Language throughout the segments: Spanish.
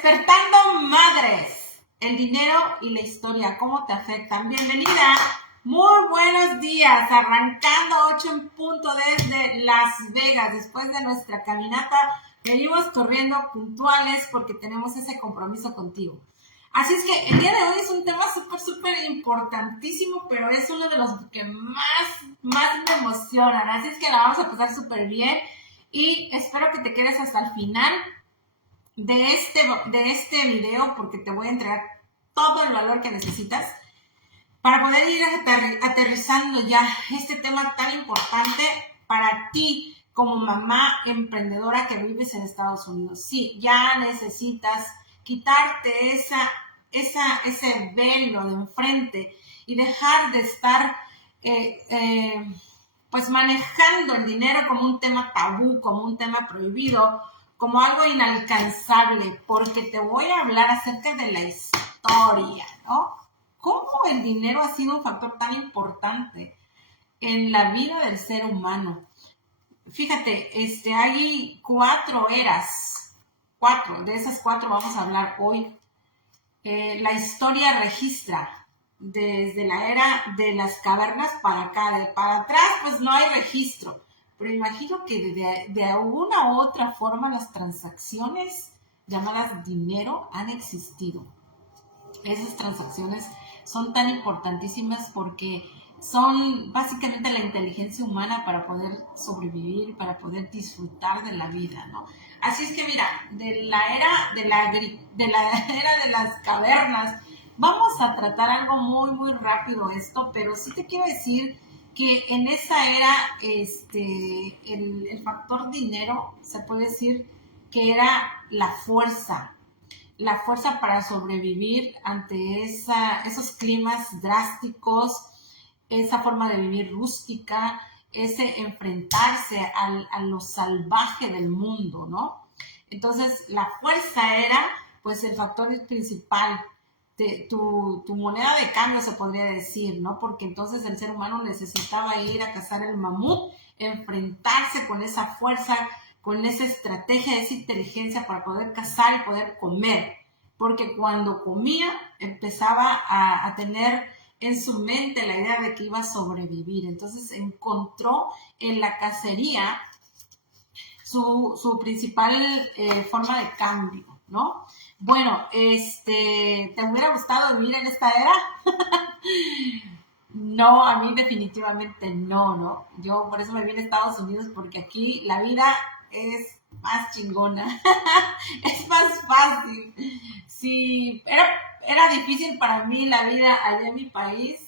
Despertando Madres, el dinero y la historia, ¿cómo te afectan? Bienvenida, muy buenos días, arrancando 8 en punto desde Las Vegas, después de nuestra caminata, venimos corriendo puntuales porque tenemos ese compromiso contigo. Así es que el día de hoy es un tema súper importantísimo, pero es uno de los que más me emocionan, así es que la vamos a pasar súper bien y espero que te quedes hasta el final de este video porque te voy a entregar todo el valor que necesitas para poder ir aterrizando ya este tema tan importante para ti como mamá emprendedora que vives en Estados Unidos. Sí, ya necesitas quitarte ese velo de enfrente y dejar de estar pues manejando el dinero como un tema tabú, como un tema prohibido, como algo inalcanzable, porque te voy a hablar acerca de la historia, ¿no? ¿Cómo el dinero ha sido un factor tan importante en la vida del ser humano? Fíjate, hay 4 eras, 4, de esas 4 vamos a hablar hoy. La historia registra desde la era de las cavernas para acá, para atrás pues no hay registro. Pero imagino que de alguna u otra forma las transacciones llamadas dinero han existido. Esas transacciones son tan importantísimas porque son básicamente la inteligencia humana para poder sobrevivir, para poder disfrutar de la vida, ¿no? Así es que mira, de la era de las cavernas, vamos a tratar algo muy rápido esto, pero sí te quiero decir que en esa era el factor dinero se puede decir que era la fuerza para sobrevivir ante esos climas drásticos, esa forma de vivir rústica, ese enfrentarse a lo salvaje del mundo, ¿no? Entonces, la fuerza era, pues, el factor principal de tu moneda de cambio, se podría decir, ¿no? Porque entonces el ser humano necesitaba ir a cazar el mamut, enfrentarse con esa fuerza, con esa estrategia, esa inteligencia para poder cazar y poder comer. Porque cuando comía, empezaba a tener en su mente la idea de que iba a sobrevivir. Entonces encontró en la cacería su principal forma de cambio, ¿no? Bueno, ¿te hubiera gustado vivir en esta era? No, a mí definitivamente no. Yo por eso me vine a Estados Unidos, porque aquí la vida es más chingona, es más fácil. Si era difícil para mí la vida allá en mi país,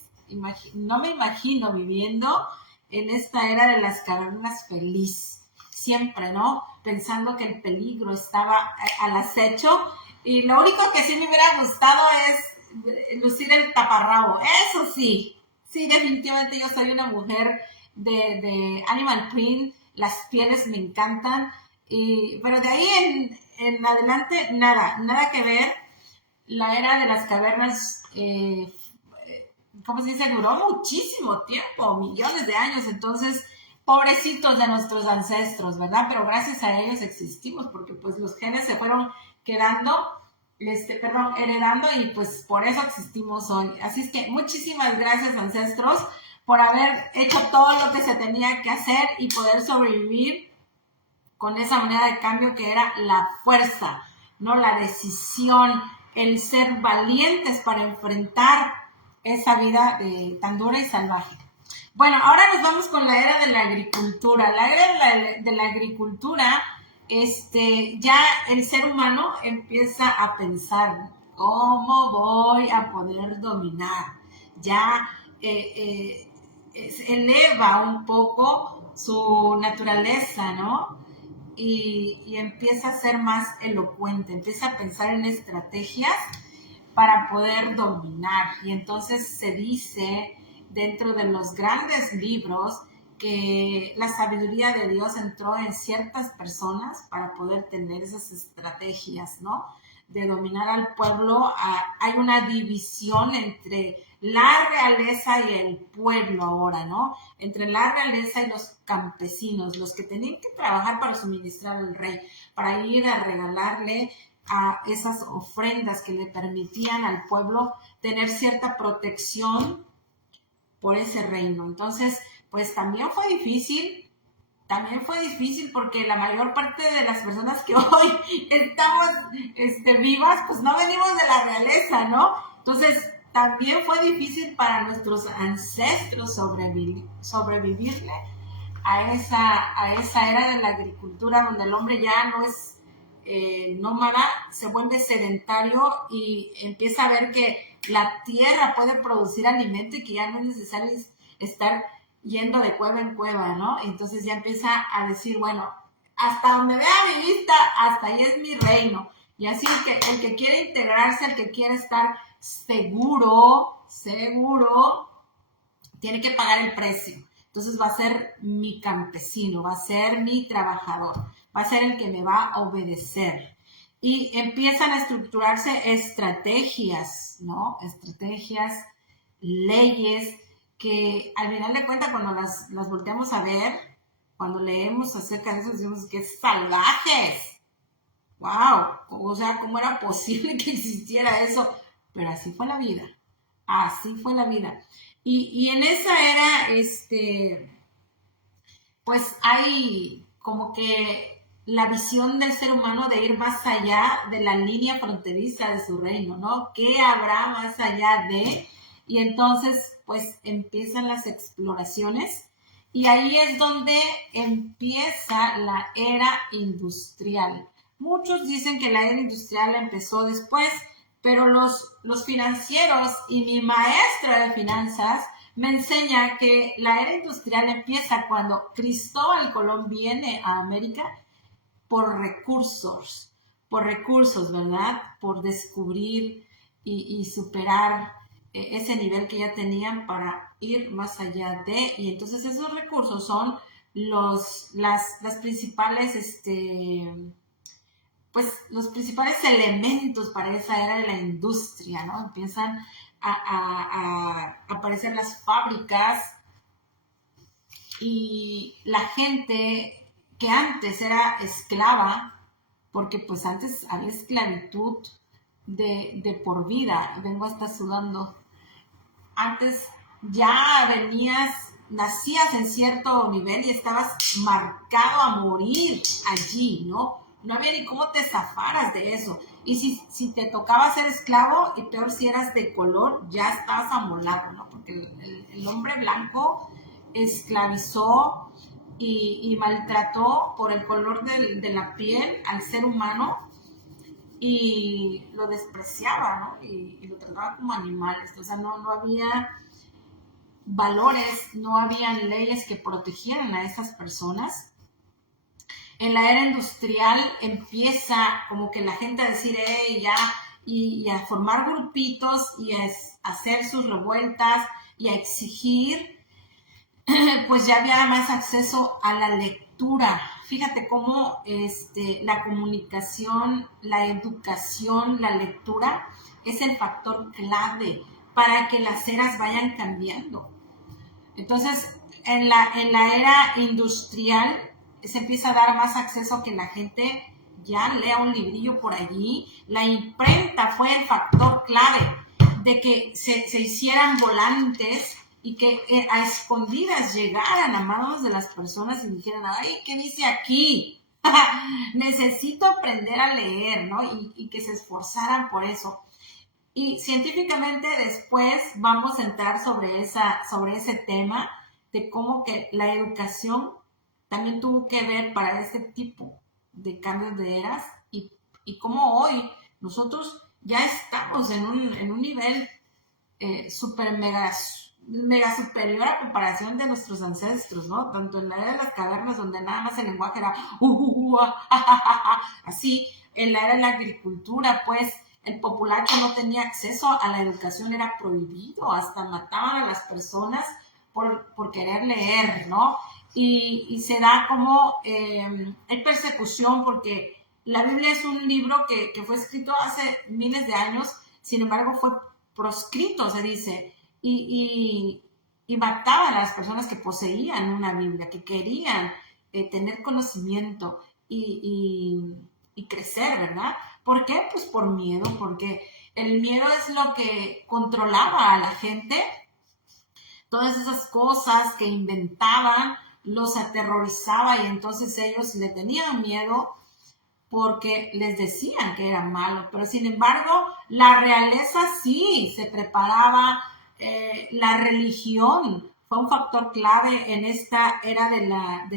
no me imagino viviendo en esta era de las cavernas feliz, siempre, ¿no? Pensando que el peligro estaba al acecho, y lo único que sí me hubiera gustado es lucir el taparrabo, eso sí. Sí, definitivamente yo soy una mujer de animal print, las pieles me encantan, pero de ahí en adelante nada que ver. La era de las cavernas, ¿cómo se dice? Duró muchísimo tiempo, millones de años, entonces pobrecitos de nuestros ancestros, ¿verdad? Pero gracias a ellos existimos, porque pues los genes se fueron heredando y pues por eso existimos hoy. Así es que muchísimas gracias, ancestros, por haber hecho todo lo que se tenía que hacer y poder sobrevivir con esa moneda de cambio que era la fuerza, ¿no? La decisión, el ser valientes para enfrentar esa vida tan dura y salvaje. Bueno, ahora nos vamos con la era de la agricultura. La era de la agricultura, ya el ser humano empieza a pensar, ¿cómo voy a poder dominar? Ya eleva un poco su naturaleza, ¿no? Y empieza a ser más elocuente, empieza a pensar en estrategias para poder dominar. Y entonces se dice dentro de los grandes libros que la sabiduría de Dios entró en ciertas personas para poder tener esas estrategias, ¿no? De dominar al pueblo. Hay una división entre la realeza y el pueblo ahora, ¿no? Entre la realeza y los campesinos, los que tenían que trabajar para suministrar al rey, para ir a regalarle a esas ofrendas que le permitían al pueblo tener cierta protección por ese reino. Entonces, pues también fue difícil porque la mayor parte de las personas que hoy estamos vivas, pues no venimos de la realeza, ¿no? Entonces, también fue difícil para nuestros ancestros sobrevivirle a esa era de la agricultura donde el hombre ya no es nómada, se vuelve sedentario y empieza a ver que la tierra puede producir alimento y que ya no es necesario estar yendo de cueva en cueva, ¿no? Entonces ya empieza a decir, bueno, hasta donde vea mi vista, hasta ahí es mi reino. Y así el que quiere integrarse, el que quiere estar seguro, tiene que pagar el precio. Entonces va a ser mi campesino, va a ser mi trabajador, va a ser el que me va a obedecer. Y empiezan a estructurarse estrategias, ¿no? Estrategias, leyes, que al final de cuentas cuando las volteamos a ver, cuando leemos acerca de eso, decimos que es salvajes. ¡Wow! O sea, ¿cómo era posible que existiera eso? Pero así fue la vida. Así fue la vida. Y en esa era, pues hay como que la visión del ser humano de ir más allá de la línea fronteriza de su reino, ¿no? ¿Qué habrá más allá de? Y entonces, pues empiezan las exploraciones y ahí es donde empieza la era industrial. Muchos dicen que la era industrial empezó después, pero los financieros y mi maestra de finanzas me enseña que la era industrial empieza cuando Cristóbal Colón viene a América por recursos, ¿verdad? Por descubrir y superar ese nivel que ya tenían para ir más allá de, y entonces esos recursos son las principales, pues los principales elementos para esa era de la industria, ¿no? Empiezan a aparecer las fábricas y la gente que antes era esclava, porque pues antes había esclavitud de por vida, vengo hasta sudando, antes ya nacías en cierto nivel y estabas marcado a morir allí, ¿no? No había ni cómo te zafaras de eso. Y si te tocaba ser esclavo, y peor si eras de color, ya estabas amolado, ¿no? Porque el hombre blanco esclavizó y maltrató por el color de la piel al ser humano y lo despreciaba, ¿no? Y lo trataba como animales. O sea, no había valores, no habían leyes que protegieran a esas personas. En la era industrial empieza como que la gente a decir, ya, y a formar grupitos y a hacer sus revueltas y a exigir, pues ya había más acceso a la lectura. Fíjate cómo la comunicación, la educación, la lectura es el factor clave para que las eras vayan cambiando. Entonces, en la era industrial se empieza a dar más acceso a que la gente ya lea un librillo por allí. La imprenta fue el factor clave de que se hicieran volantes y que a escondidas llegaran a manos de las personas y dijeran, ay, ¿qué dice aquí? Necesito aprender a leer, ¿no? Y que se esforzaran por eso. Y científicamente después vamos a entrar sobre ese tema de cómo que la educación también tuvo que ver para este tipo de cambios de eras y cómo hoy nosotros ya estamos en un nivel super mega superior a comparación de nuestros ancestros, ¿no? Tanto en la era de las cavernas donde nada más el lenguaje era así, en la era de la agricultura, pues el populacho no tenía acceso a la educación, era prohibido, hasta mataban a las personas por querer leer, ¿no? Y se da como hay persecución porque la Biblia es un libro que fue escrito hace miles de años, sin embargo fue proscrito, se dice, y mataban a las personas que poseían una Biblia, que querían tener conocimiento y crecer, ¿verdad? ¿Por qué? Pues por miedo, porque el miedo es lo que controlaba a la gente. Todas esas cosas que inventaban los aterrorizaba y entonces ellos le tenían miedo porque les decían que era malo. Pero sin embargo, la realeza sí se preparaba, la religión fue un factor clave en esta era de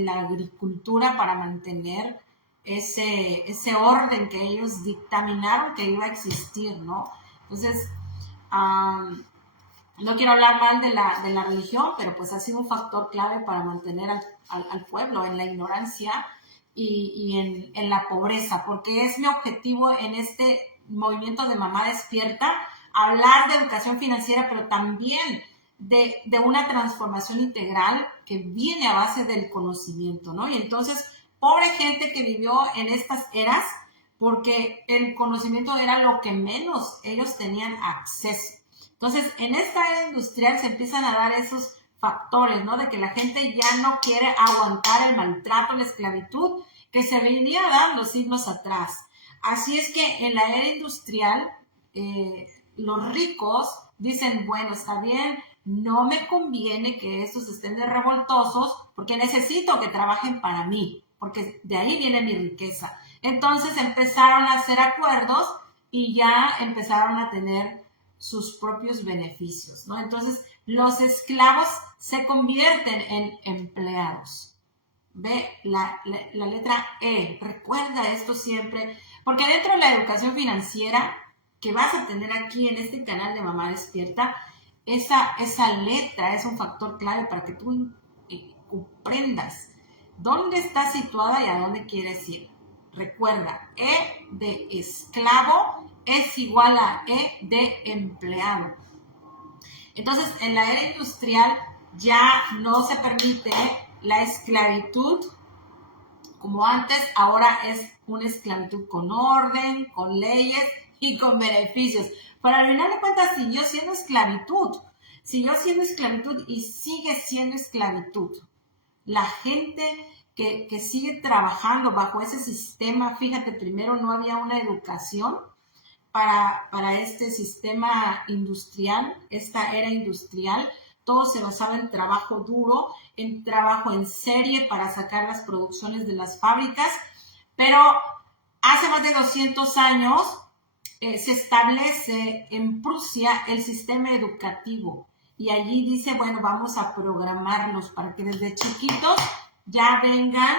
la agricultura para mantener ese orden que ellos dictaminaron que iba a existir, ¿no? Entonces, no quiero hablar mal de la religión, pero pues ha sido un factor clave para mantener al pueblo en la ignorancia y en la pobreza, porque es mi objetivo en este movimiento de Mamá Despierta, hablar de educación financiera, pero también de una transformación integral que viene a base del conocimiento, ¿no? Y entonces, pobre gente que vivió en estas eras, porque el conocimiento era lo que menos ellos tenían acceso. Entonces, en esta era industrial se empiezan a dar esos factores, ¿no? De que la gente ya no quiere aguantar el maltrato, la esclavitud que se venía dando siglos atrás. Así es que en la era industrial, los ricos dicen, bueno, está bien, no me conviene que estos estén de revoltosos porque necesito que trabajen para mí, porque de ahí viene mi riqueza. Entonces empezaron a hacer acuerdos y ya empezaron a tener sus propios beneficios, ¿no? Entonces, los esclavos se convierten en empleados. Ve la letra E. Recuerda esto siempre, porque dentro de la educación financiera que vas a tener aquí en este canal de Mamá Despierta, esa letra es un factor clave para que tú comprendas dónde está situada y a dónde quieres ir. Recuerda, E de esclavo es igual a E de empleado. Entonces, en la era industrial ya no se permite la esclavitud como antes, ahora es una esclavitud con orden, con leyes y con beneficios. Pero al final de cuentas siguió siendo esclavitud y sigue siendo esclavitud. La gente que sigue trabajando bajo ese sistema, fíjate, primero no había una educación para este sistema industrial, esta era industrial, todo se basaba en trabajo duro, en trabajo en serie para sacar las producciones de las fábricas, pero hace más de 200 años se establece en Prusia el sistema educativo y allí dice, bueno, vamos a programarlos para que desde chiquitos ya vengan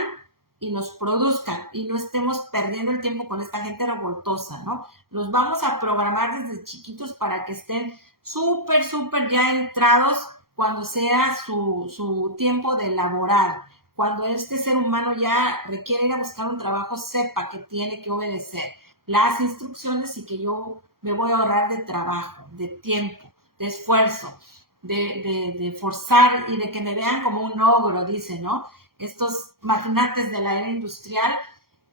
y nos produzcan y no estemos perdiendo el tiempo con esta gente revoltosa, ¿no? Los vamos a programar desde chiquitos para que estén súper ya entrados cuando sea su tiempo de laborar. Cuando este ser humano ya requiere ir a buscar un trabajo, sepa que tiene que obedecer las instrucciones y que yo me voy a ahorrar de trabajo, de tiempo, de esfuerzo, de forzar y de que me vean como un ogro, dice, ¿no? Estos magnates de la era industrial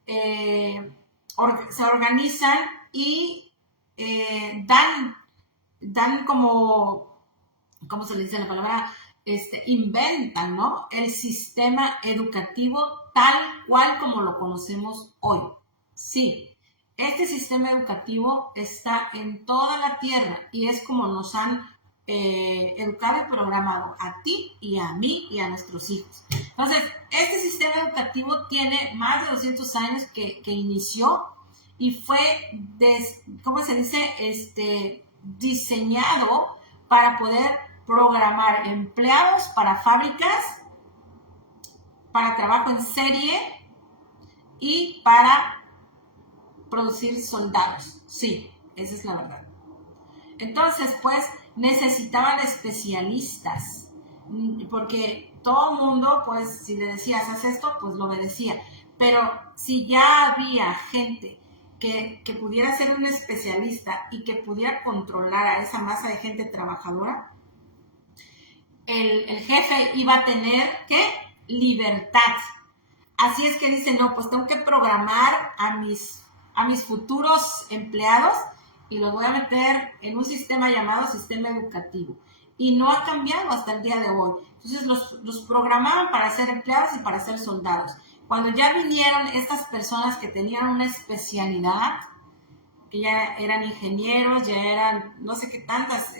se organizan y dan como, ¿cómo se le dice la palabra? Inventan, ¿no? El sistema educativo tal cual como lo conocemos hoy. Sí, este sistema educativo está en toda la tierra y es como nos han educado y programado a ti y a mí y a nuestros hijos. Entonces, este sistema educativo tiene más de 200 años que inició y fue, ¿cómo se dice? Diseñado para poder programar empleados para fábricas, para trabajo en serie y para producir soldados. Sí, esa es la verdad. Entonces, pues, necesitaban especialistas, porque todo el mundo, pues, si le decías, haz esto, pues lo obedecía. Pero si ya había gente que pudiera ser un especialista y que pudiera controlar a esa masa de gente trabajadora, el jefe iba a tener, ¿qué? Libertad. Así es que dice, no, pues tengo que programar a mis futuros empleados y los voy a meter en un sistema llamado sistema educativo. Y no ha cambiado hasta el día de hoy. Entonces los programaban para ser empleados y para ser soldados. Cuando ya vinieron estas personas que tenían una especialidad, que ya eran ingenieros, ya eran no sé qué tantas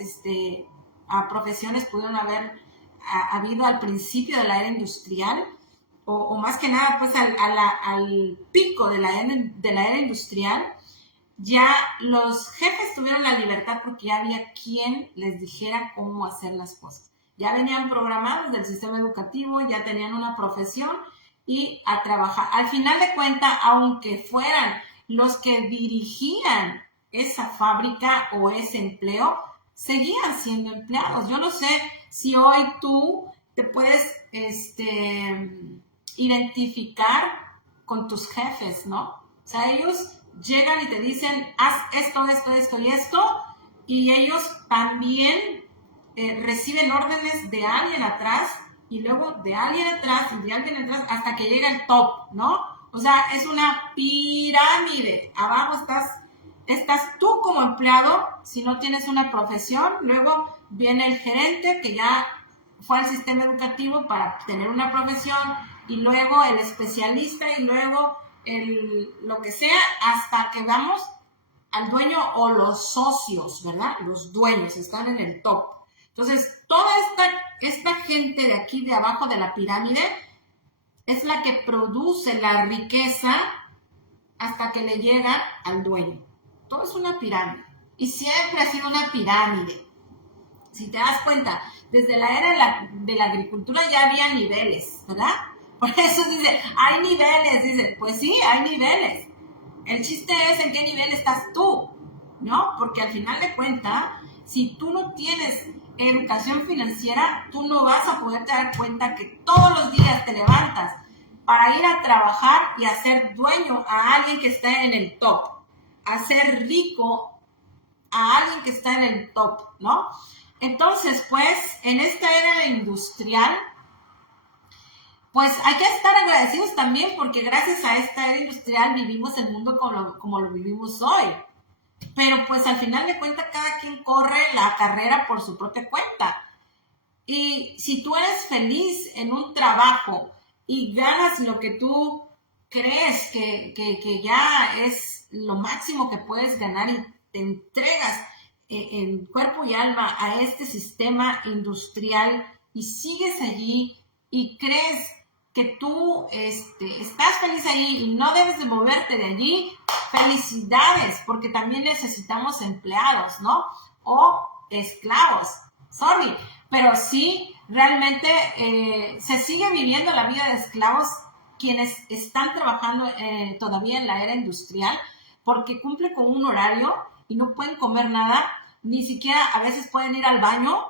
profesiones pudieron haber habido al principio de la era industrial, o más que nada pues al pico de la era industrial. Ya los jefes tuvieron la libertad porque ya había quien les dijera cómo hacer las cosas. Ya venían programados del sistema educativo, ya tenían una profesión y a trabajar. Al final de cuentas, aunque fueran los que dirigían esa fábrica o ese empleo, seguían siendo empleados. Yo no sé si hoy tú te puedes identificar con tus jefes, ¿no? O sea, ellos llegan y te dicen, haz esto, esto, esto y esto, y ellos también reciben órdenes de alguien atrás, y luego de alguien atrás, y de alguien atrás, hasta que llega el top, ¿no? O sea, es una pirámide. Abajo estás tú como empleado, si no tienes una profesión, luego viene el gerente, que ya fue al sistema educativo para tener una profesión, y luego el especialista, y luego lo que sea, hasta que vamos al dueño o los socios, ¿verdad? Los dueños están en el top. Entonces, toda esta gente de aquí, de abajo de la pirámide, es la que produce la riqueza hasta que le llega al dueño. Todo es una pirámide. Y siempre ha sido una pirámide. Si te das cuenta, desde la era de la agricultura ya había niveles, ¿verdad? Por eso dice, hay niveles. Dice, pues sí, hay niveles. El chiste es en qué nivel estás tú, ¿no? Porque al final de cuentas, si tú no tienes educación financiera, tú no vas a poder dar cuenta que todos los días te levantas para ir a trabajar y a ser dueño a alguien que está en el top, a ser rico a alguien que está en el top, ¿no? Entonces, pues, en esta era industrial, pues hay que estar agradecidos también porque gracias a esta era industrial vivimos el mundo como lo vivimos hoy. Pero pues al final de cuentas cada quien corre la carrera por su propia cuenta. Y si tú eres feliz en un trabajo y ganas lo que tú crees que ya es lo máximo que puedes ganar y te entregas en cuerpo y alma a este sistema industrial y sigues allí y crees que tú estás feliz allí y no debes de moverte de allí, felicidades, porque también necesitamos empleados, ¿no? O esclavos, sorry, pero sí, realmente se sigue viviendo la vida de esclavos quienes están trabajando todavía en la era industrial, porque cumple con un horario y no pueden comer nada, ni siquiera a veces pueden ir al baño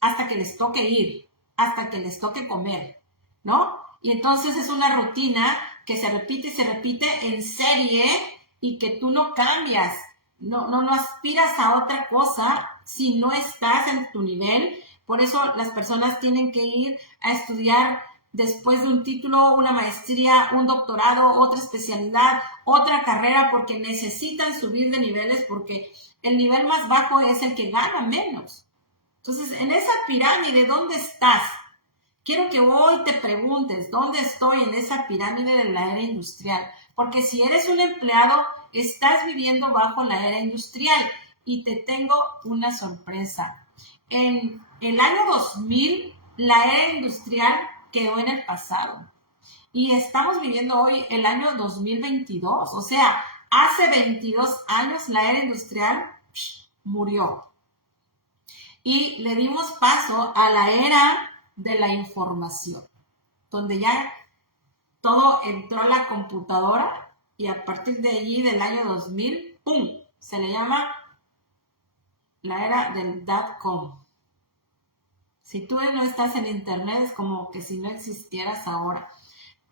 hasta que les toque ir, hasta que les toque comer, ¿no? Y entonces es una rutina que se repite y se repite en serie y que tú no cambias, no aspiras a otra cosa si no estás en tu nivel. Por eso las personas tienen que ir a estudiar después de un título, una maestría, un doctorado, otra especialidad, otra carrera, porque necesitan subir de niveles, porque el nivel más bajo es el que gana menos. Entonces, en esa pirámide, ¿dónde estás? Quiero que hoy te preguntes, ¿dónde estoy en esa pirámide de la era industrial? Porque si eres un empleado, estás viviendo bajo la era industrial. Y te tengo una sorpresa. En el año 2000, la era industrial quedó en el pasado. Y estamos viviendo hoy el año 2022. O sea, hace 22 años la era industrial murió. Y le dimos paso a la era de la información, donde ya todo entró a la computadora y a partir de allí del año 2000, ¡pum!, se le llama la era del .com. Si tú no estás en internet es como que si no existieras ahora.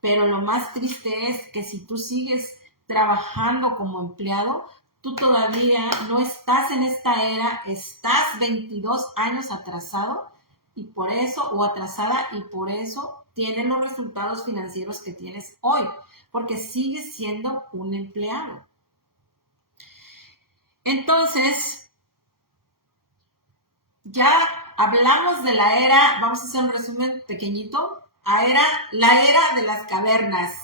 Pero lo más triste es que si tú sigues trabajando como empleado, tú todavía no estás en esta era, estás 22 años atrasado y por eso, o atrasada, y por eso tienes los resultados financieros que tienes hoy, porque sigues siendo un empleado. Entonces, ya hablamos de la era, vamos a hacer un resumen pequeñito, la era de las cavernas,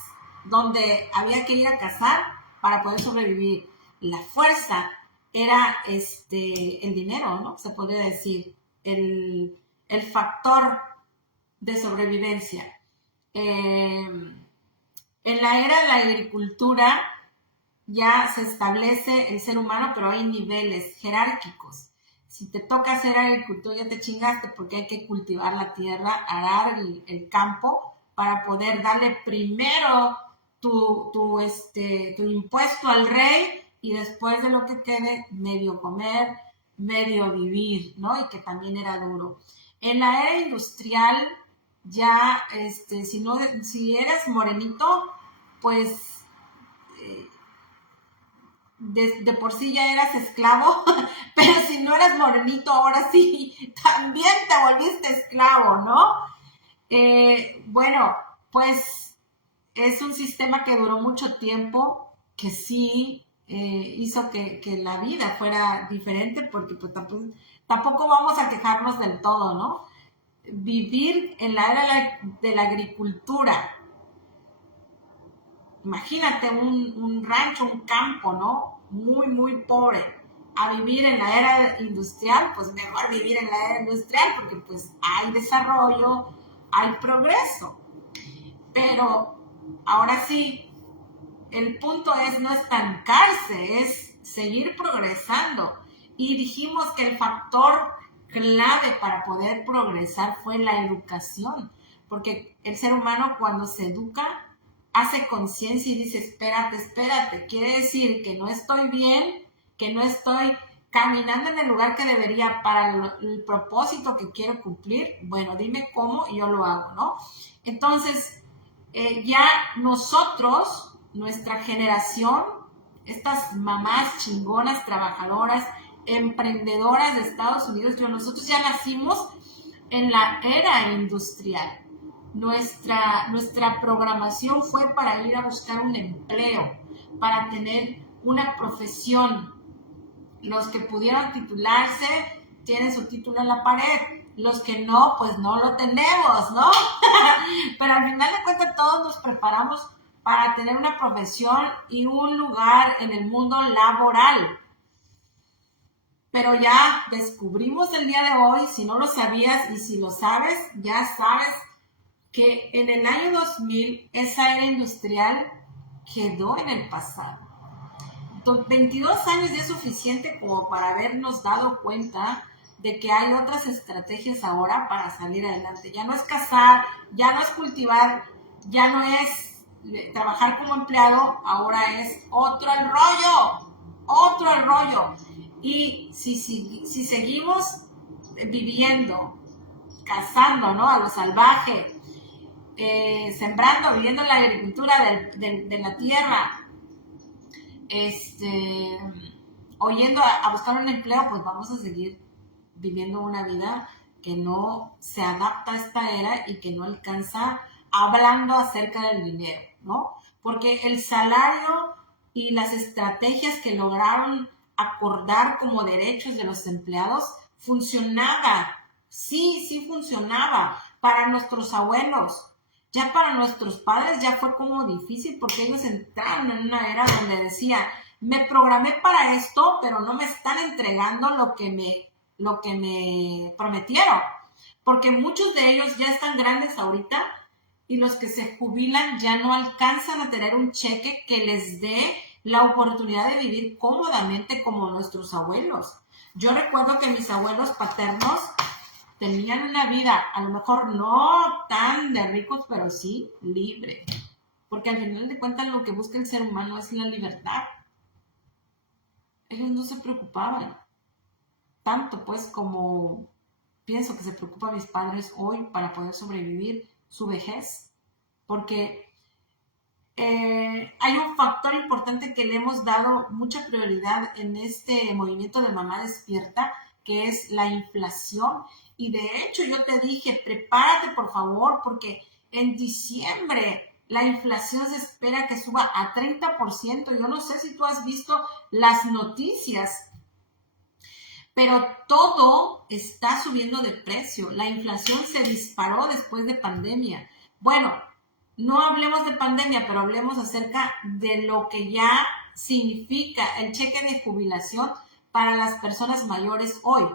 donde había que ir a cazar para poder sobrevivir. la fuerza era el dinero, ¿no? Se podría decir, el factor de sobrevivencia. En la era de la agricultura ya se establece el ser humano, pero hay niveles jerárquicos. Si te toca hacer agricultura, ya te chingaste porque hay que cultivar la tierra, arar el campo para poder darle primero tu impuesto al rey y después de lo que quede, medio comer, medio vivir, ¿no? Y que también era duro. En la era industrial, ya, si eres morenito, pues de por sí ya eras esclavo, pero si no eras morenito, ahora sí, también te volviste esclavo, ¿no? Bueno, pues es un sistema que duró mucho tiempo, que sí hizo que la vida fuera diferente, porque pues, tampoco vamos a quejarnos del todo, ¿no? Vivir en la era de la agricultura, imagínate un rancho, un campo, ¿no? Muy, muy pobre. A vivir en la era industrial, pues mejor vivir en la era industrial porque pues hay desarrollo, hay progreso. Pero ahora sí, el punto es no estancarse, es seguir progresando. Y dijimos que el factor clave para poder progresar fue la educación, porque el ser humano cuando se educa hace conciencia y dice, espérate, quiere decir que no estoy bien, que no estoy caminando en el lugar que debería para el propósito que quiero cumplir. Bueno, dime cómo y yo lo hago, ¿no? Entonces, ya nosotros, nuestra generación, estas mamás chingonas, trabajadoras, emprendedoras de Estados Unidos, nosotros ya nacimos en la era industrial. Nuestra programación fue para ir a buscar un empleo, para tener una profesión. Los que pudieron titularse tienen su título en la pared. Los que no, pues no lo tenemos, ¿no? Pero al final de cuentas todos nos preparamos para tener una profesión y un lugar en el mundo laboral. Pero ya descubrimos el día de hoy, si no lo sabías y si lo sabes, ya sabes que en el año 2000 esa era industrial quedó en el pasado. 22 años ya es suficiente como para habernos dado cuenta de que hay otras estrategias ahora para salir adelante. Ya no es cazar, ya no es cultivar, ya no es trabajar como empleado, ahora es otro el rollo. Y si seguimos viviendo, cazando, ¿no? A lo salvaje, sembrando, viviendo en la agricultura de la tierra, o yendo a buscar un empleo, pues vamos a seguir viviendo una vida que no se adapta a esta era y que no alcanza, hablando acerca del dinero, ¿no? Porque el salario y las estrategias que lograron acordar como derechos de los empleados funcionaba, sí funcionaba para nuestros abuelos. Ya para nuestros padres ya fue como difícil porque ellos entraron en una era donde decía, me programé para esto, pero no me están entregando lo que me prometieron. Porque muchos de ellos ya están grandes ahorita y los que se jubilan ya no alcanzan a tener un cheque que les dé la oportunidad de vivir cómodamente como nuestros abuelos. Yo recuerdo que mis abuelos paternos tenían una vida, a lo mejor no tan de ricos, pero sí libre. Porque al final de cuentas lo que busca el ser humano es la libertad. Ellos no se preocupaban tanto, pues, como pienso que se preocupan mis padres hoy para poder sobrevivir su vejez. Porque hay un factor importante que le hemos dado mucha prioridad en este movimiento de Mamá Despierta, que es la inflación. Y de hecho yo te dije, prepárate por favor, porque en diciembre la inflación se espera que suba a 30%. Yo no sé si tú has visto las noticias, pero todo está subiendo de precio. La inflación se disparó después de pandemia. Bueno, no hablemos de pandemia, pero hablemos acerca de lo que ya significa el cheque de jubilación para las personas mayores hoy.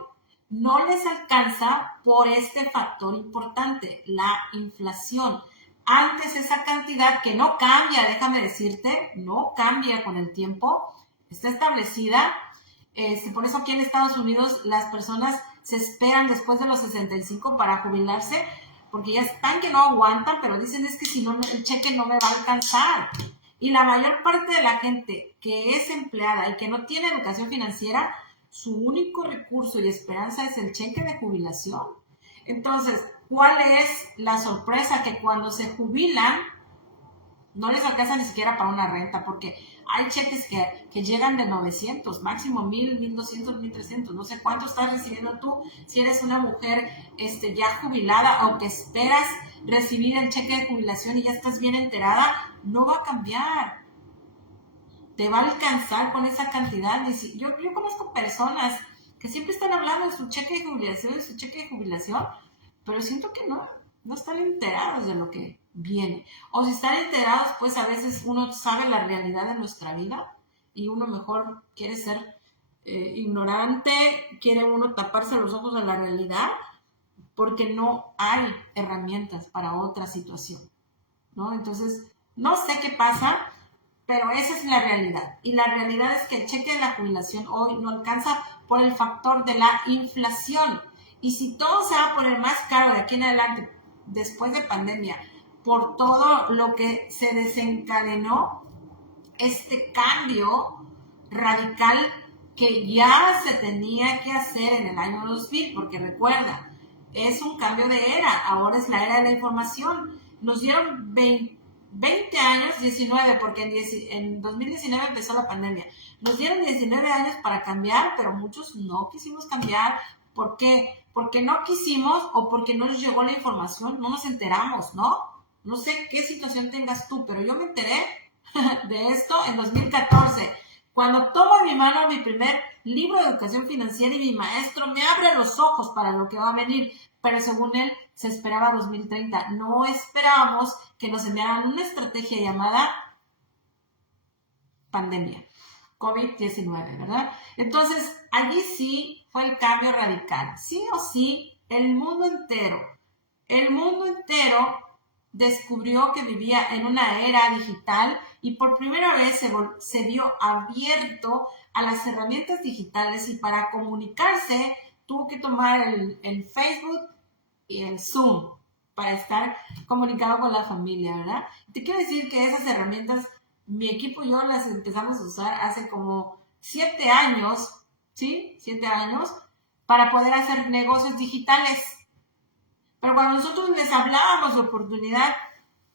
No les alcanza por este factor importante, la inflación. Antes esa cantidad que no cambia, déjame decirte, no cambia con el tiempo, está establecida. Por eso aquí en Estados Unidos las personas se esperan después de los 65 para jubilarse, porque ya están que no aguantan, pero dicen es que si no, el cheque no me va a alcanzar. Y la mayor parte de la gente que es empleada y que no tiene educación financiera, su único recurso y esperanza es el cheque de jubilación. Entonces, ¿cuál es la sorpresa? Que cuando se jubilan, no les alcanza ni siquiera para una renta, porque hay cheques que llegan de 900, máximo 1000, 1200, 1300. No sé cuánto estás recibiendo tú si eres una mujer ya jubilada o que esperas recibir el cheque de jubilación y ya estás bien enterada. No va a cambiar. Te va a alcanzar con esa cantidad. Yo conozco personas que siempre están hablando de su cheque de jubilación, pero siento que no están enterados de lo que viene. O si están enterados, pues a veces uno sabe la realidad de nuestra vida y uno mejor quiere ser ignorante, quiere uno taparse los ojos a la realidad porque no hay herramientas para otra situación, ¿no? Entonces, no sé qué pasa, pero esa es la realidad. Y la realidad es que el cheque de la jubilación hoy no alcanza por el factor de la inflación. Y si todo se va a poner más caro de aquí en adelante, después de pandemia, por todo lo que se desencadenó, este cambio radical que ya se tenía que hacer en el año 2000, porque recuerda, es un cambio de era, ahora es la era de la información. Nos dieron 20 años, 19, porque en 2019 empezó la pandemia. Nos dieron 19 años para cambiar, pero muchos no quisimos cambiar. ¿Por qué? Porque no quisimos o porque no nos llegó la información, no nos enteramos, ¿no? No sé qué situación tengas tú, pero yo me enteré de esto en 2014, cuando tomo en mi mano mi primer libro de educación financiera y mi maestro me abre los ojos para lo que va a venir, pero según él se esperaba 2030. No esperábamos que nos enviaran una estrategia llamada pandemia, COVID-19, ¿verdad? Entonces, allí sí fue el cambio radical. Sí o sí, el mundo entero descubrió que vivía en una era digital y por primera vez se vio abierto a las herramientas digitales y para comunicarse tuvo que tomar el Facebook y el Zoom para estar comunicado con la familia, ¿verdad? Te quiero decir que esas herramientas, mi equipo y yo las empezamos a usar hace como 7 años, ¿sí? 7 años, para poder hacer negocios digitales. Pero cuando nosotros les hablábamos de oportunidad,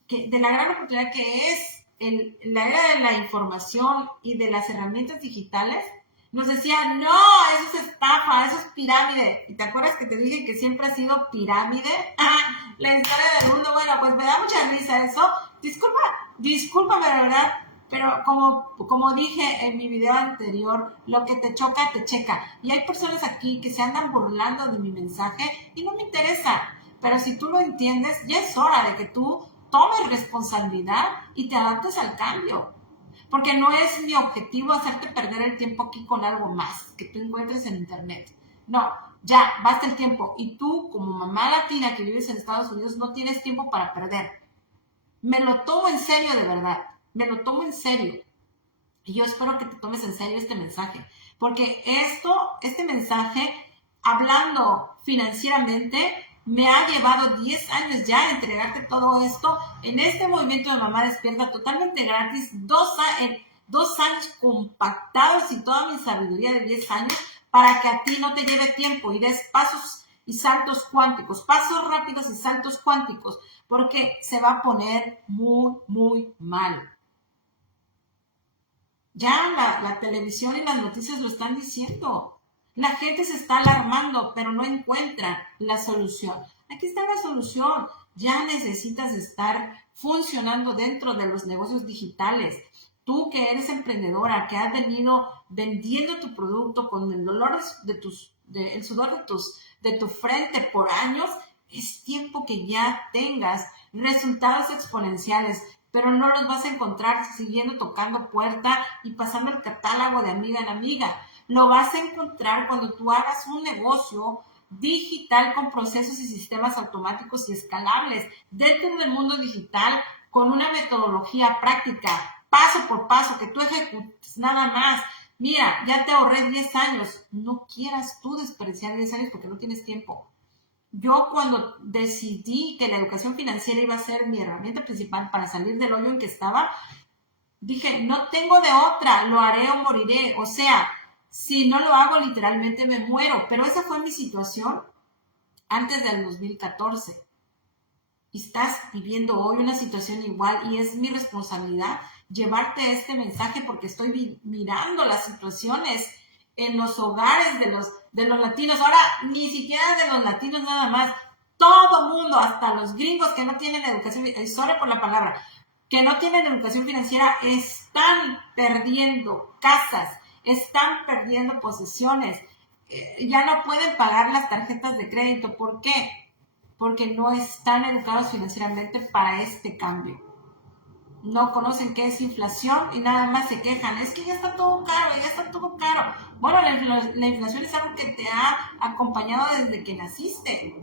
de la gran oportunidad que es la era de la información y de las herramientas digitales, nos decían, no, eso es estafa, eso es pirámide. ¿Y te acuerdas que te dije que siempre ha sido pirámide? La historia del mundo. Bueno, pues me da mucha risa eso. Discúlpame, de verdad, pero como dije en mi video anterior, lo que te choca, te checa. Y hay personas aquí que se andan burlando de mi mensaje y no me interesa. Pero si tú lo entiendes, ya es hora de que tú tomes responsabilidad y te adaptes al cambio. Porque no es mi objetivo hacerte perder el tiempo aquí con algo más que tú encuentres en internet. No, ya, basta el tiempo. Y tú, como mamá latina que vives en Estados Unidos, no tienes tiempo para perder. Me lo tomo en serio, de verdad. Me lo tomo en serio. Y yo espero que te tomes en serio este mensaje. Porque este mensaje, hablando financieramente, me ha llevado 10 años ya entregarte todo esto en este movimiento de Mamá Despierta totalmente gratis, 2 años compactados y toda mi sabiduría de 10 años para que a ti no te lleve tiempo y des pasos y saltos cuánticos, pasos rápidos y saltos cuánticos, porque se va a poner muy, muy mal. Ya la televisión y las noticias lo están diciendo. La gente se está alarmando, pero no encuentra la solución. Aquí está la solución. Ya necesitas estar funcionando dentro de los negocios digitales. Tú que eres emprendedora, que has venido vendiendo tu producto con el dolor el sudor de tu frente por años, es tiempo que ya tengas resultados exponenciales. pero no los vas a encontrar siguiendo tocando puerta y pasando el catálogo de amiga en amiga. Lo vas a encontrar cuando tú hagas un negocio digital con procesos y sistemas automáticos y escalables dentro del mundo digital, con una metodología práctica, paso por paso, que tú ejecutes nada más. Mira, ya te ahorré 10 años. No quieras tú desperdiciar 10 años porque no tienes tiempo. Yo cuando decidí que la educación financiera iba a ser mi herramienta principal para salir del hoyo en que estaba, dije, no tengo de otra, lo haré o moriré. O sea, si no lo hago, literalmente me muero. Pero esa fue mi situación antes del 2014. Y estás viviendo hoy una situación igual y es mi responsabilidad llevarte este mensaje porque estoy mirando las situaciones en los hogares de los latinos. Ahora, ni siquiera de los latinos nada más. Todo mundo, hasta los gringos que no tienen educación, sorry por la palabra, que no tienen educación financiera, están perdiendo casas, están perdiendo posesiones. Ya no pueden pagar las tarjetas de crédito. ¿Por qué? Porque no están educados financieramente para este cambio. No conocen qué es inflación y nada más se quejan. Es que ya está todo caro, ya está todo caro. Bueno, la inflación es algo que te ha acompañado desde que naciste.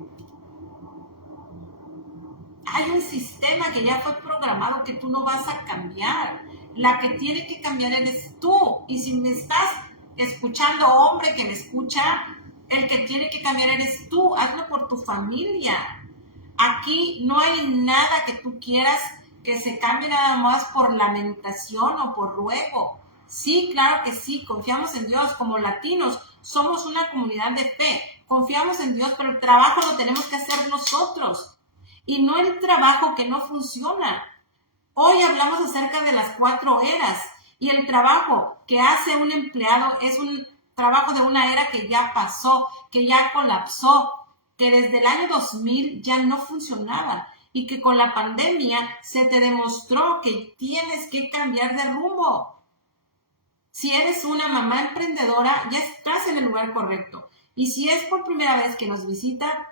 Hay un sistema que ya fue programado que tú no vas a cambiar. La que tiene que cambiar eres tú. Y si me estás escuchando, hombre que me escucha, el que tiene que cambiar eres tú. Hazlo por tu familia. Aquí no hay nada que tú quieras que se cambie nada más por lamentación o por ruego. Sí, claro que sí, confiamos en Dios. Como latinos somos una comunidad de fe. Confiamos en Dios, pero el trabajo lo tenemos que hacer nosotros. Y no el trabajo que no funciona. Hoy hablamos acerca de las 4 eras. Y el trabajo que hace un empleado es un trabajo de una era que ya pasó, que ya colapsó, que desde el año 2000 ya no funcionaba y que con la pandemia se te demostró que tienes que cambiar de rumbo. Si eres una mamá emprendedora, ya estás en el lugar correcto. Y si es por primera vez que nos visita,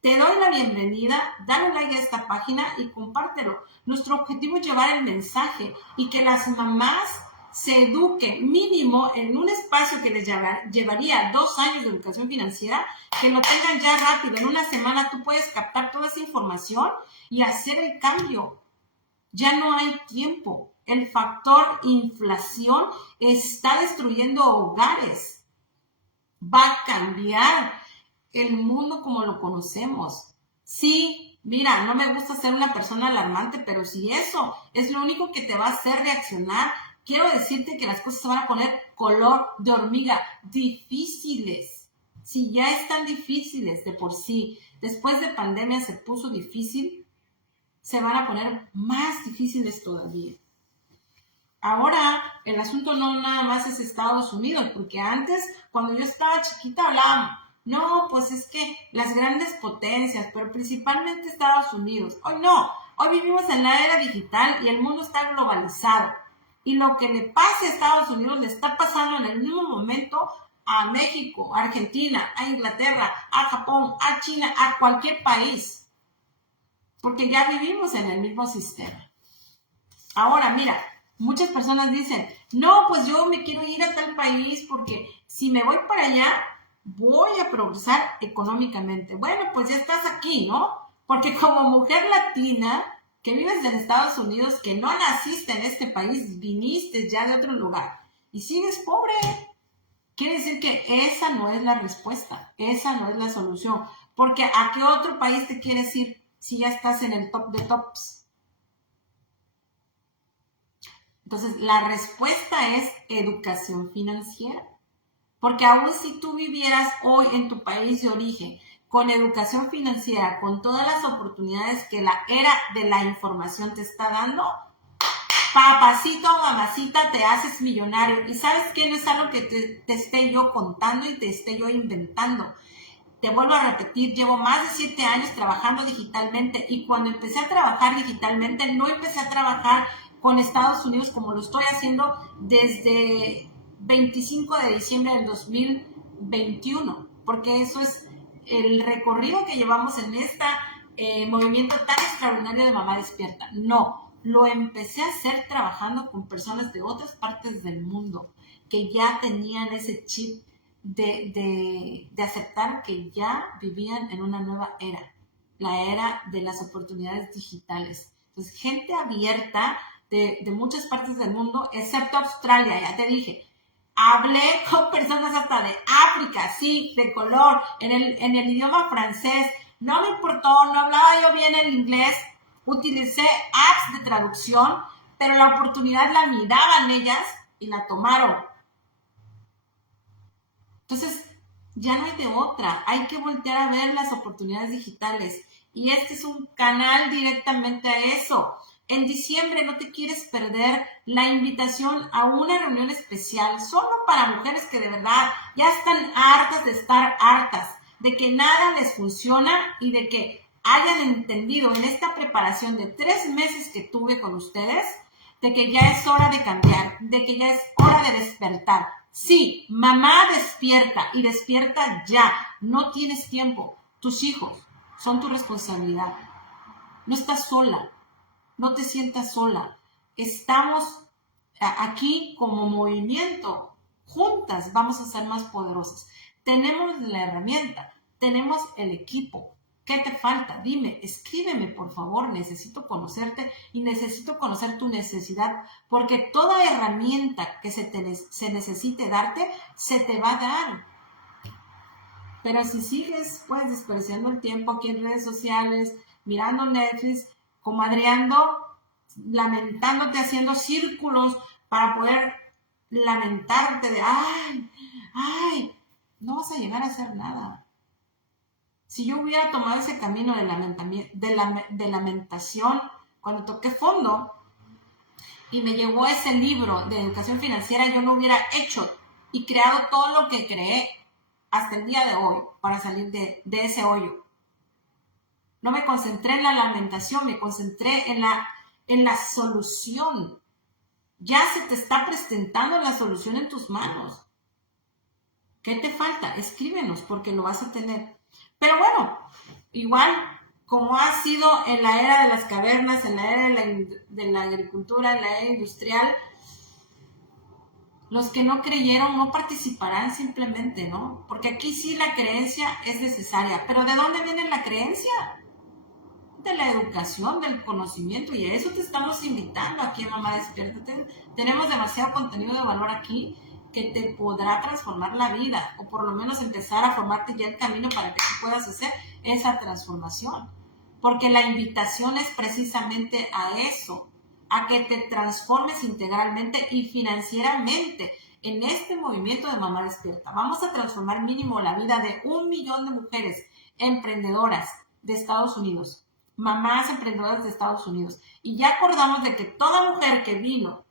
te doy la bienvenida, dale like a esta página y compártelo. Nuestro objetivo es llevar el mensaje y que las mamás se eduquen mínimo en un espacio que les llevaría 2 años de educación financiera, que lo tengan ya rápido. En una semana tú puedes captar toda esa información y hacer el cambio. Ya no hay tiempo. El factor inflación está destruyendo hogares. Va a cambiar el mundo como lo conocemos. Sí, mira, no me gusta ser una persona alarmante, pero si eso es lo único que te va a hacer reaccionar, quiero decirte que las cosas se van a poner color de hormiga, difíciles. Si ya están difíciles de por sí, después de pandemia se puso difícil, se van a poner más difíciles todavía. Ahora, el asunto no nada más es Estados Unidos, porque antes, cuando yo estaba chiquita, hablábamos, no, pues es que las grandes potencias, pero principalmente Estados Unidos. Hoy no, hoy vivimos en la era digital y el mundo está globalizado. Y lo que le pase a Estados Unidos le está pasando en el mismo momento a México, a Argentina, a Inglaterra, a Japón, a China, a cualquier país. Porque ya vivimos en el mismo sistema. Ahora, mira, muchas personas dicen, no, pues yo me quiero ir a tal país porque si me voy para allá, voy a progresar económicamente. Bueno, pues ya estás aquí, ¿no? Porque como mujer latina que vives en Estados Unidos, que no naciste en este país, viniste ya de otro lugar y sigues pobre, quiere decir que esa no es la respuesta, esa no es la solución. Porque ¿a qué otro país te quieres ir si ya estás en el top de tops? Entonces, la respuesta es educación financiera. Porque aún si tú vivieras hoy en tu país de origen con educación financiera, con todas las oportunidades que la era de la información te está dando, papacito o mamacita, te haces millonario. Y ¿sabes qué? No es algo que te esté yo contando y te esté yo inventando. Te vuelvo a repetir, llevo más de 7 años trabajando digitalmente y cuando empecé a trabajar digitalmente, no empecé a trabajar con Estados Unidos como lo estoy haciendo desde 25 de diciembre del 2021, porque eso es el recorrido que llevamos en este movimiento tan extraordinario de Mamá Despierta. No, lo empecé a hacer trabajando con personas de otras partes del mundo que ya tenían ese chip de aceptar que ya vivían en una nueva era, la era de las oportunidades digitales. Entonces, gente abierta de muchas partes del mundo, excepto Australia, ya te dije. Hablé con personas hasta de África, sí, de color, en el idioma francés. No me importó, no hablaba yo bien el inglés, utilicé apps de traducción, pero la oportunidad la miraban ellas y la tomaron. Entonces, ya no hay de otra, hay que voltear a ver las oportunidades digitales. Y este es un canal directamente a eso. En diciembre no te quieres perder la invitación a una reunión especial solo para mujeres que de verdad ya están hartas de estar hartas, de que nada les funciona y de que hayan entendido en esta preparación de 3 meses que tuve con ustedes, de que ya es hora de cambiar, de que ya es hora de despertar. Sí, mamá despierta y despierta ya, no tienes tiempo, tus hijos son tu responsabilidad, no estás sola. No te sientas sola. Estamos aquí como movimiento. Juntas vamos a ser más poderosas. Tenemos la herramienta, tenemos el equipo. ¿Qué te falta? Dime, escríbeme, por favor. Necesito conocerte y necesito conocer tu necesidad, porque toda herramienta que se necesite darte, se te va a dar. Pero si sigues, pues, desperdiciando el tiempo aquí en redes sociales, mirando Netflix, comadreando, lamentándote, haciendo círculos para poder lamentarte de, ay, no vas a llegar a hacer nada. Si yo hubiera tomado ese camino de lamentación, cuando toqué fondo y me llegó ese libro de educación financiera, yo lo hubiera hecho y creado todo lo que creé hasta el día de hoy para salir de ese hoyo. No me concentré en la lamentación, me concentré en la solución. Ya se te está presentando la solución en tus manos. ¿Qué te falta? Escríbenos porque lo vas a tener. Pero bueno, igual como ha sido en la era de las cavernas, en la era de la agricultura, en la era industrial, los que no creyeron no participarán simplemente, ¿no? Porque aquí sí la creencia es necesaria. ¿Pero de dónde viene la creencia? De la educación, del conocimiento, y a eso te estamos invitando aquí en Mamá Despierta. Tenemos demasiado contenido de valor aquí que te podrá transformar la vida, o por lo menos empezar a formarte ya el camino para que tú puedas hacer esa transformación. Porque la invitación es precisamente a eso, a que te transformes integralmente y financieramente en este movimiento de Mamá Despierta. Vamos a transformar mínimo la vida de 1 millón de mujeres emprendedoras de Estados Unidos. Mamás emprendedoras de Estados Unidos. Y ya acordamos de que toda mujer que vino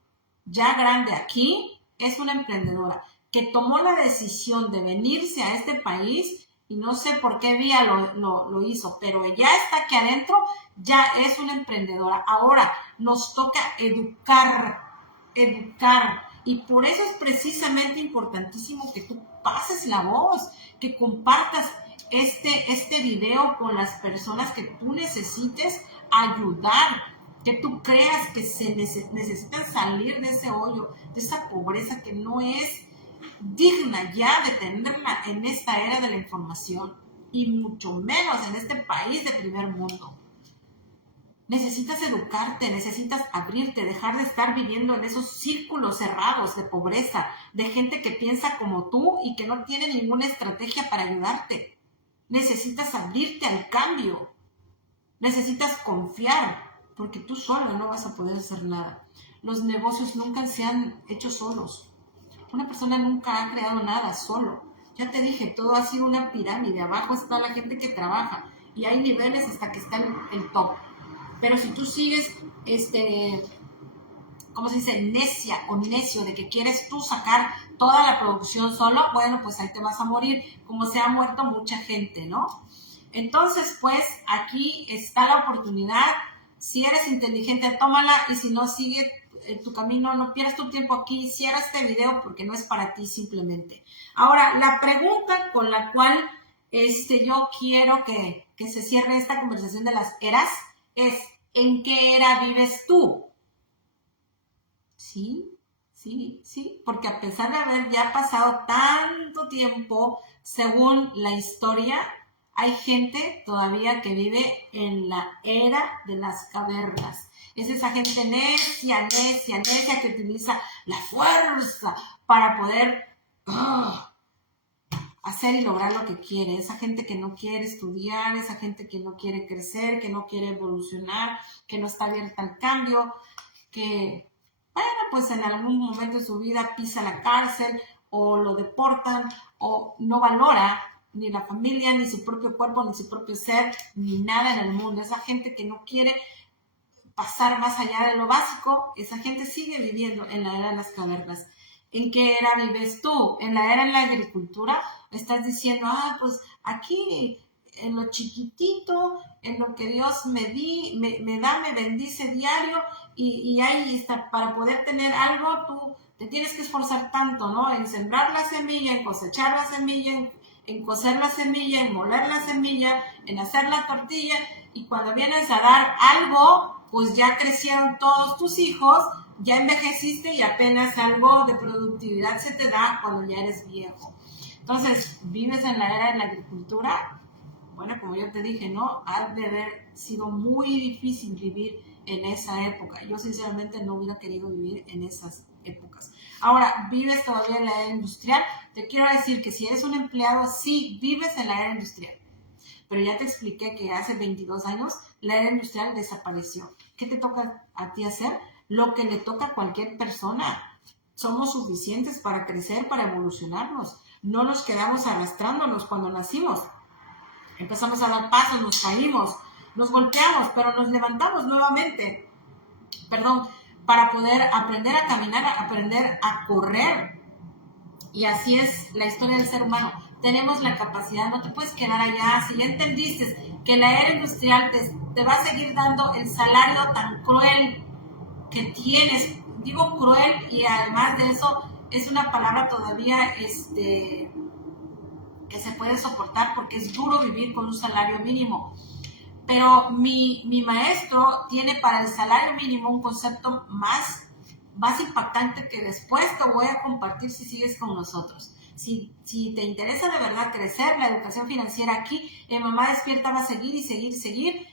ya grande aquí es una emprendedora, que tomó la decisión de venirse a este país y no sé por qué vía lo hizo, pero ya está aquí adentro, ya es una emprendedora. Ahora nos toca educar. Y por eso es precisamente importantísimo que tú pases la voz, que compartas este video con las personas que tú necesites ayudar, que tú creas que se necesitan salir de ese hoyo, de esa pobreza que no es digna ya de tenerla en esta era de la información y mucho menos en este país de primer mundo. Necesitas educarte, necesitas abrirte, dejar de estar viviendo en esos círculos cerrados de pobreza, de gente que piensa como tú y que no tiene ninguna estrategia para ayudarte. Necesitas abrirte al cambio. Necesitas confiar, porque tú solo no vas a poder hacer nada. Los negocios nunca se han hecho solos. Una persona nunca ha creado nada solo. Ya te dije, todo ha sido una pirámide. Abajo está la gente que trabaja y hay niveles hasta que está el top. Pero si tú sigues, ¿cómo se dice? Necia o necio de que quieres tú sacar toda la producción solo, bueno, pues ahí te vas a morir, como se ha muerto mucha gente, ¿no? Entonces, pues, aquí está la oportunidad. Si eres inteligente, tómala, y si no, sigue tu camino, no pierdas tu tiempo aquí, cierra este video porque no es para ti simplemente. Ahora, la pregunta con la cual yo quiero que se cierre esta conversación de las eras es: ¿En qué era vives tú? Sí, sí, porque a pesar de haber ya pasado tanto tiempo, según la historia, hay gente todavía que vive en la era de las cavernas. Es esa gente necia que utiliza la fuerza para poder hacer y lograr lo que quiere. Esa gente que no quiere estudiar, esa gente que no quiere crecer, que no quiere evolucionar, que no está abierta al cambio, que, bueno, pues en algún momento de su vida pisa la cárcel o lo deportan o no valora ni la familia, ni su propio cuerpo, ni su propio ser, ni nada en el mundo. Esa gente que no quiere pasar más allá de lo básico, esa gente sigue viviendo en la era de las cavernas. ¿En qué era vives tú? ¿En la era de la agricultura? Estás diciendo, pues aquí en lo chiquitito, en lo que Dios me da, me bendice diario y ahí está, para poder tener algo, tú te tienes que esforzar tanto, ¿no? En sembrar la semilla, en cosechar la semilla, en cocer la semilla, en moler la semilla, en hacer la tortilla, y cuando vienes a dar algo, pues ya crecieron todos tus hijos, ya envejeciste y apenas algo de productividad se te da cuando ya eres viejo. Entonces, ¿vives en la era de la agricultura? Bueno, como yo te dije, ¿no? Ha de haber sido muy difícil vivir en esa época. Yo sinceramente no hubiera querido vivir en esas épocas. Ahora, ¿vives todavía en la era industrial? Te quiero decir que si eres un empleado, sí, vives en la era industrial. Pero ya te expliqué que hace 22 años la era industrial desapareció. ¿Qué te toca a ti hacer? Lo que le toca a cualquier persona. Somos suficientes para crecer, para evolucionarnos. No nos quedamos arrastrándonos cuando nacimos. Empezamos a dar pasos, nos caímos, nos golpeamos, pero nos levantamos nuevamente. Para poder aprender a caminar, aprender a correr. Y así es la historia del ser humano. Tenemos la capacidad, no te puedes quedar allá. Si ya entendiste que la era industrial te va a seguir dando el salario tan cruel que tienes, digo cruel, y además de eso es una palabra todavía que se puede soportar porque es duro vivir con un salario mínimo. Pero mi maestro tiene para el salario mínimo un concepto más impactante que después te voy a compartir si sigues con nosotros. Si te interesa de verdad crecer, la educación financiera aquí en Mamá Despierta va a seguir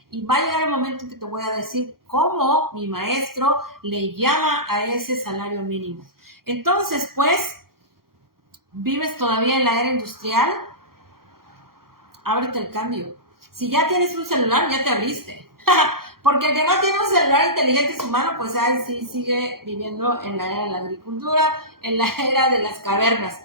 y va a llegar el momento en que te voy a decir cómo mi maestro le llama a ese salario mínimo. Entonces, pues, ¿vives todavía en la era industrial? Ábrete el cambio. Si ya tienes un celular, ya te abriste. Porque el que no tiene un celular inteligente es humano, pues ahí sí sigue viviendo en la era de la agricultura, en la era de las cavernas.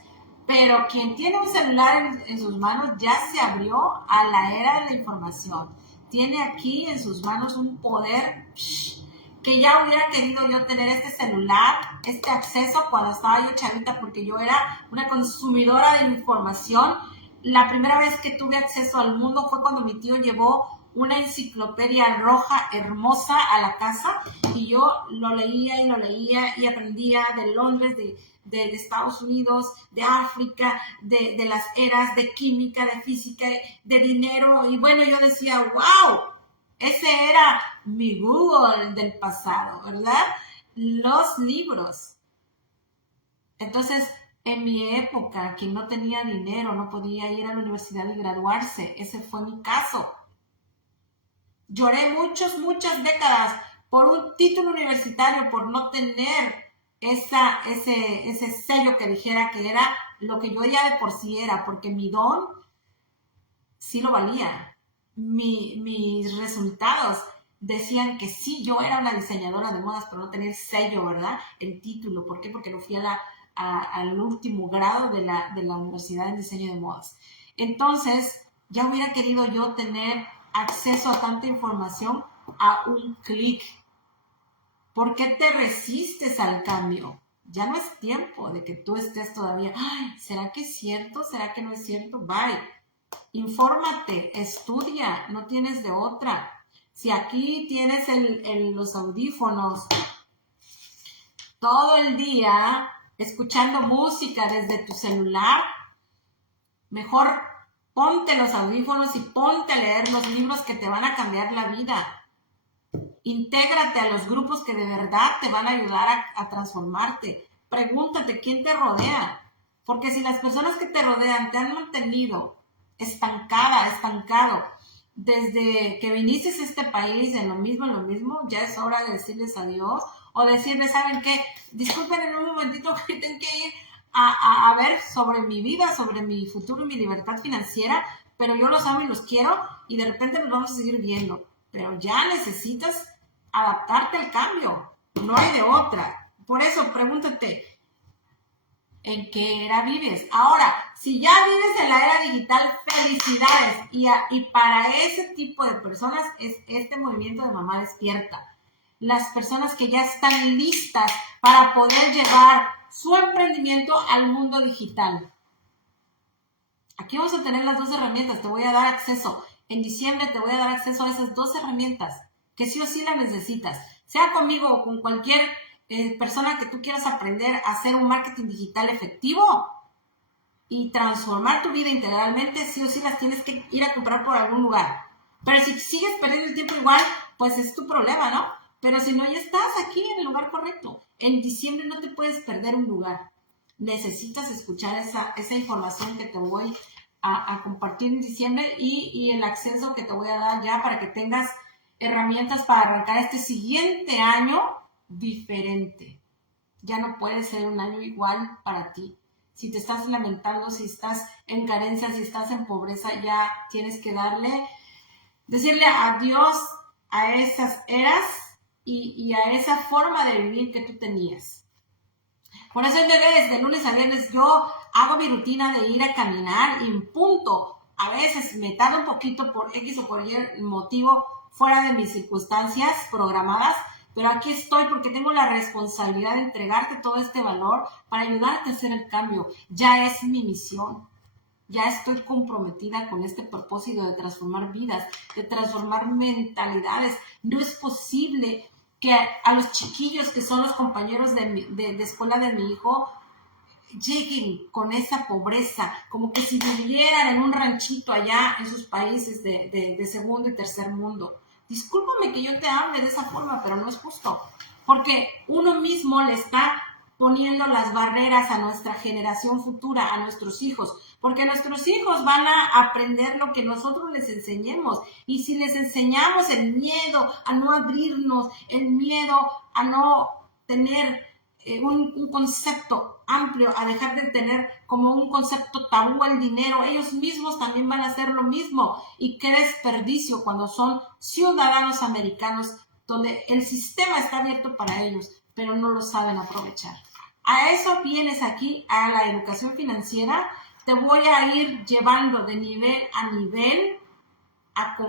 Pero quien tiene un celular en sus manos ya se abrió a la era de la información. Tiene aquí en sus manos un poder que ya hubiera querido yo tener este celular, este acceso cuando estaba yo chavita, porque yo era una consumidora de información. La primera vez que tuve acceso al mundo fue cuando mi tío llevó una enciclopedia roja hermosa a la casa y yo lo leía y aprendía de Londres, de Estados Unidos, de África, de las eras, de química, de física, de dinero. Y bueno, yo decía, wow, ese era mi Google del pasado, ¿verdad? Los libros. Entonces, en mi época, quien no tenía dinero, no podía ir a la universidad y graduarse. Ese fue mi caso. Lloré muchas décadas por un título universitario, por no tener ese sello que dijera que era lo que yo ya de por sí era, porque mi don sí lo valía. Mis resultados decían que sí, yo era una diseñadora de modas, pero no tenía el sello, ¿verdad? El título. ¿Por qué? Porque no fui al último grado de la Universidad de Diseño de Modas. Entonces, ya hubiera querido yo tener acceso a tanta información a un clic. ¿Por qué te resistes al cambio? Ya no es tiempo de que tú estés todavía, ay, ¿será que es cierto? ¿Será que no es cierto? Bye. Infórmate, estudia, no tienes de otra. Si aquí tienes los audífonos todo el día escuchando música desde tu celular, mejor ponte los audífonos y ponte a leer los libros que te van a cambiar la vida. Intégrate a los grupos que de verdad te van a ayudar a transformarte. Pregúntate quién te rodea. Porque si las personas que te rodean te han mantenido estancado, desde que viniste a este país en lo mismo, ya es hora de decirles adiós o decirles, ¿saben qué? Disculpen en un momentito que tengo que ir a ver sobre mi vida, sobre mi futuro y mi libertad financiera, pero yo los amo y los quiero y de repente nos vamos a seguir viendo. Pero ya necesitas adaptarte al cambio, no hay de otra. Por eso pregúntate, ¿en qué era vives? Ahora, si ya vives en la era digital, felicidades. Y para ese tipo de personas es este movimiento de Mamá Despierta. Las personas que ya están listas para poder llevar su emprendimiento al mundo digital. Aquí vamos a tener las 2 herramientas. Te voy a dar acceso. En diciembre te voy a dar acceso a esas 2 herramientas que sí o sí las necesitas. Sea conmigo o con cualquier persona que tú quieras aprender a hacer un marketing digital efectivo y transformar tu vida integralmente, sí o sí las tienes que ir a comprar por algún lugar. Pero si sigues perdiendo el tiempo igual, pues es tu problema, ¿no? Pero si no, ya estás aquí en el lugar correcto. En diciembre no te puedes perder un lugar. Necesitas escuchar esa información que te voy a compartir en diciembre y el acceso que te voy a dar ya para que tengas herramientas para arrancar este siguiente año diferente. Ya no puede ser un año igual para ti. Si te estás lamentando, si estás en carencia, si estás en pobreza, ya tienes que decirle adiós a esas eras y a esa forma de vivir que tú tenías. Por eso, bebés, de lunes a viernes yo hago mi rutina de ir a caminar y en punto. A veces me tarda un poquito por X o por Y motivo fuera de mis circunstancias programadas, pero aquí estoy porque tengo la responsabilidad de entregarte todo este valor para ayudarte a hacer el cambio. Ya es mi misión. Ya estoy comprometida con este propósito de transformar vidas, de transformar mentalidades. No es posible que a los chiquillos que son los compañeros de escuela de mi hijo lleguen con esa pobreza, como que si vivieran en un ranchito allá en sus países de segundo y tercer mundo. Discúlpame que yo te hable de esa forma, pero no es justo, porque uno mismo le está poniendo las barreras a nuestra generación futura, a nuestros hijos, porque nuestros hijos van a aprender lo que nosotros les enseñemos, y si les enseñamos el miedo a no abrirnos, el miedo a no tener un concepto amplio, a dejar de tener como un concepto tabú el dinero, ellos mismos también van a hacer lo mismo. Y qué desperdicio cuando son ciudadanos americanos, donde el sistema está abierto para ellos, pero no lo saben aprovechar. A eso vienes aquí, a la educación financiera. Te voy a ir llevando de nivel a nivel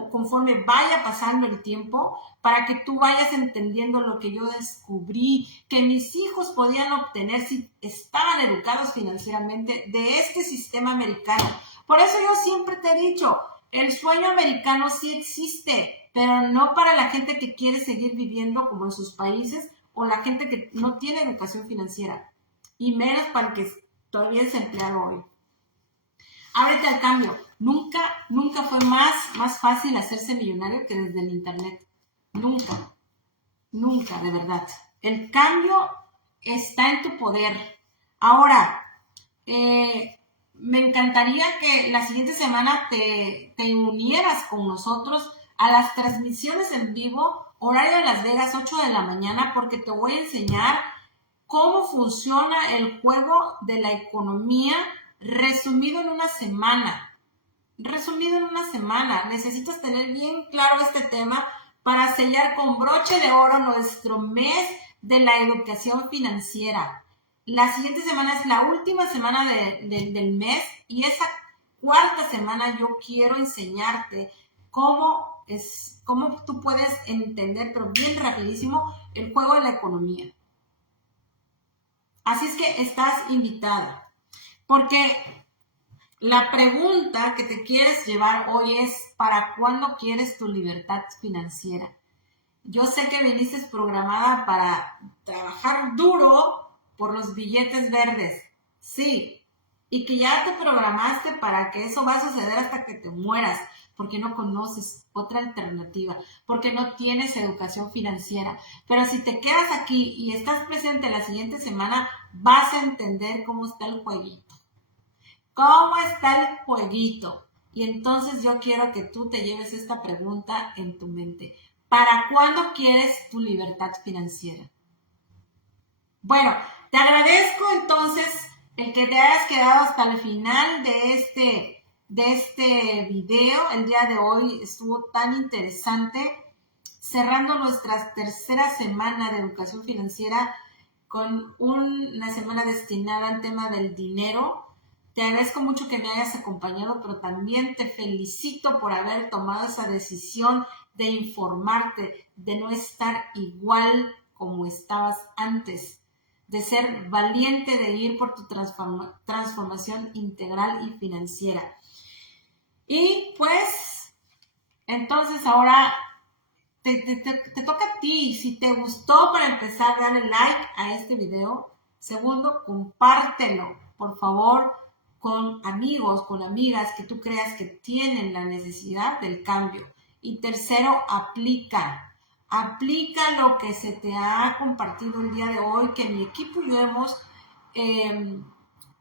conforme vaya pasando el tiempo, para que tú vayas entendiendo lo que yo descubrí que mis hijos podían obtener si estaban educados financieramente de este sistema americano. Por eso yo siempre te he dicho, el sueño americano sí existe, pero no para la gente que quiere seguir viviendo como en sus países o la gente que no tiene educación financiera, y menos para el que todavía es empleado hoy. Ábrete al cambio. Nunca fue más fácil hacerse millonario que desde el internet. Nunca, de verdad. El cambio está en tu poder. Ahora, me encantaría que la siguiente semana te unieras con nosotros a las transmisiones en vivo, horario de Las Vegas, 8 de la mañana, porque te voy a enseñar cómo funciona el juego de la economía resumido en una semana. Necesitas tener bien claro este tema para sellar con broche de oro nuestro mes de la educación financiera. La siguiente semana es la última semana del mes, y esa cuarta semana yo quiero enseñarte cómo tú puedes entender, pero bien rapidísimo, el juego de la economía. Así es que estás invitada, porque la pregunta que te quieres llevar hoy es: ¿para cuándo quieres tu libertad financiera? Yo sé que viniste programada para trabajar duro por los billetes verdes. Sí, y que ya te programaste para que eso va a suceder hasta que te mueras, porque no conoces otra alternativa, porque no tienes educación financiera. Pero si te quedas aquí y estás presente la siguiente semana, vas a entender cómo está el jueguito. ¿Cómo está el jueguito? Y entonces yo quiero que tú te lleves esta pregunta en tu mente. ¿Para cuándo quieres tu libertad financiera? Bueno, te agradezco entonces el que te hayas quedado hasta el final de este video. El día de hoy estuvo tan interesante, cerrando nuestra tercera semana de educación financiera con una semana destinada al tema del dinero. Te agradezco mucho que me hayas acompañado, pero también te felicito por haber tomado esa decisión de informarte, de no estar igual como estabas antes, de ser valiente, de ir por tu transformación integral y financiera. Y pues, entonces ahora te toca a ti. Si te gustó, para empezar, dale like a este video. Segundo, compártelo, por favor, con amigos, con amigas que tú creas que tienen la necesidad del cambio. Y tercero, aplica lo que se te ha compartido el día de hoy, que mi equipo y yo hemos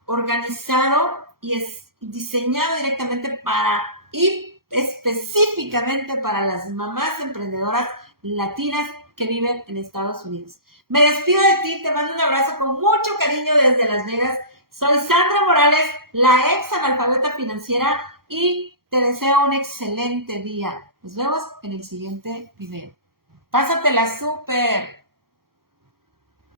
organizado y es diseñado directamente para y específicamente para las mamás emprendedoras latinas que viven en Estados Unidos. Me despido de ti, te mando un abrazo con mucho cariño desde Las Vegas. Soy Sandra Morales, la ex analfabeta financiera, y te deseo un excelente día. Nos vemos en el siguiente video. Pásatela súper.